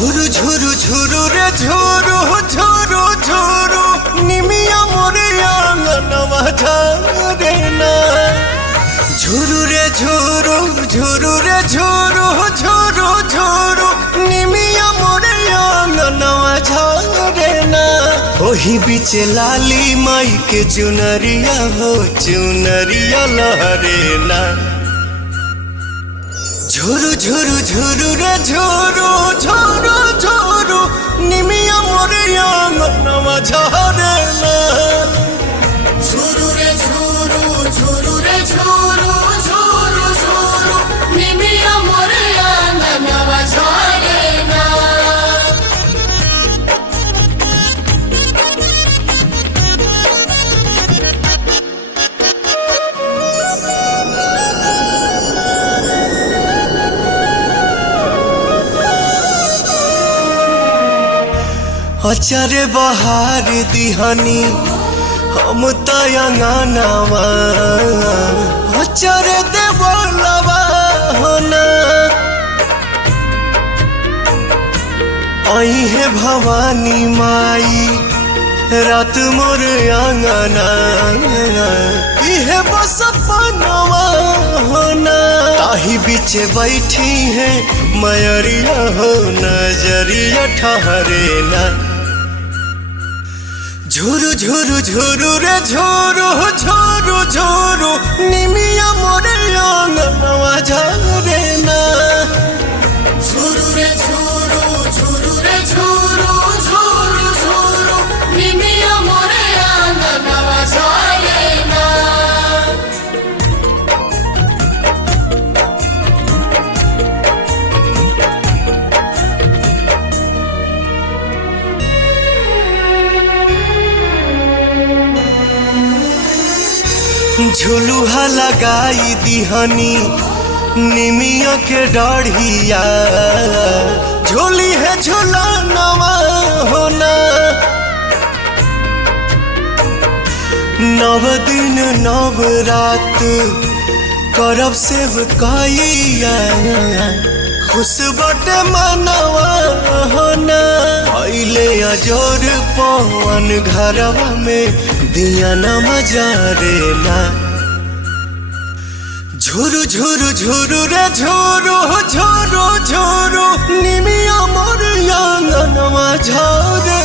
झुरु झुरु झुरु रे झुरु झुरु झुरु निमिया मोरे आंगनवा झारे ना। झुरु रे झुरु झुरु रे झुरु झुरु झुरु निमिया मोरे आंगनवा झारे ना। ओही बीच लाली माई के चुनरिया हो चुनरिया लहरे ना। झुरु झुरु झुरु रे झुरु झुरु झुरु निमिया मोरे आंगनवा झारे ना। झुरु रे झुरु झुरु रे झुरु झुरु झुरु निमिया मोरे आंगनवा झारे ना। अचारे बहार दिहानी हम तयंगनवा अचारे देवलवा होना। आई है भवानी माई रात मोर आंगना इहे बस पनवा होना। ताही बीच बैठी है मयरिया हो नजरिया ठहरे ना। झुरु झुरु झुरु रे झुरु झुरु झुरु निमिया मोरे आंगनवा झारे ना। झुरु रे झुरु झुरु रे झुरु झुरु झुरु निमिया मोरे आंगनवा झारे ना। झुलुहा लगाई दिहनी निमिया के डाढ़िया झोली है झुलनवा होना। नव दिन नव रात करब सेवकाइया खुश बटे मनवा होना। पहले अजोर पवन घरवा में दिया न मजारे ना। झुरु झुरु झुरु रे झुरु झुरु झुरु निमिया मोर आंगनवा झारे